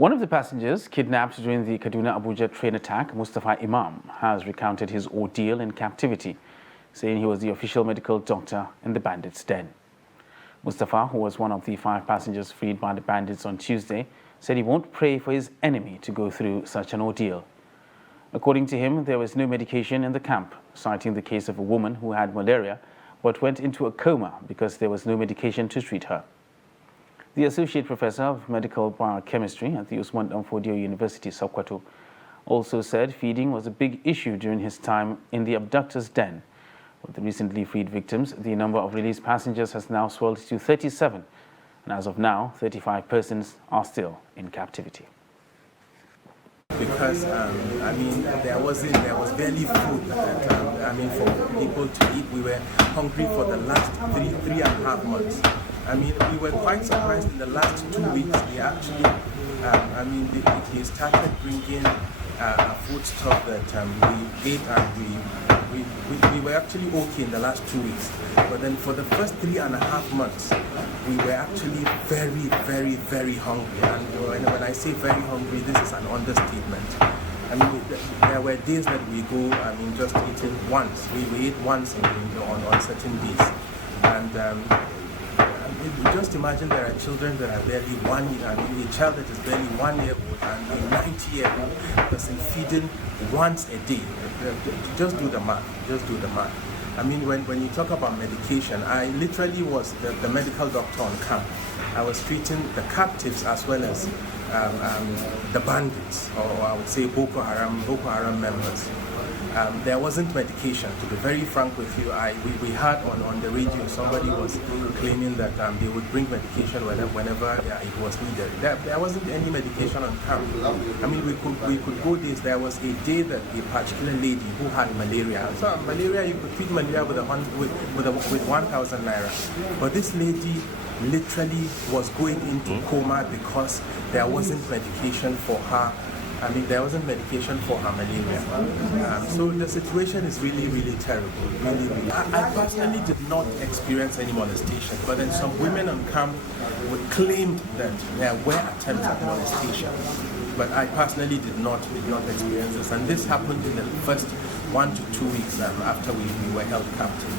One of the passengers kidnapped during the Kaduna-Abuja train attack, Mustafa Imam, has recounted his ordeal in captivity, saying he was the official medical doctor in the bandits' den. Mustafa, who was one of the 5 passengers freed by the bandits on Tuesday, said he won't pray for his enemy to go through such an ordeal. According to him, there was no medication in the camp, citing the case of a woman who had malaria but went into a coma because there was no medication to treat her. The Associate Professor of Medical Biochemistry at the Usman Danfodio University, Sokoto, also said feeding was a big issue during his time in the abductor's den. With the recently freed victims, the number of released passengers has now swelled to 37, and as of now, 35 persons are still in captivity. Because there was barely food that for people to eat. We were hungry for the last three and a half months. We were quite surprised in the last 2 weeks. They actually, they started bringing food stuff that we ate, and we were actually okay in the last 2 weeks. But then for the first 3.5 months, we were actually very, very, very hungry. And when I say very hungry, this is an understatement. There were days that we go, just eating once. We ate once on certain days. And just imagine there are children that are barely 1 year, a child that is barely 1 year old and a 90-year-old person feeding once a day. Just do the math, when you talk about medication, I literally was the medical doctor on camp. I was treating the captives as well as the bandits, or I would say Boko Haram members. There wasn't medication. To be very frank with you, we heard on the radio somebody was claiming that they would bring medication whenever it was needed. There wasn't any medication on camp. We could go days. There was a day that a particular lady who had malaria. So malaria, you could treat malaria with 1,000 naira. But this lady literally was going into coma because there wasn't medication for her. There wasn't medication for her malaria. So the situation is really, really terrible. Really, really. I personally did not experience any molestation, but then some women on camp would claim that there were attempts at molestation. But I personally did not experience this. And this happened in the first 1 to 2 weeks after we were held captive.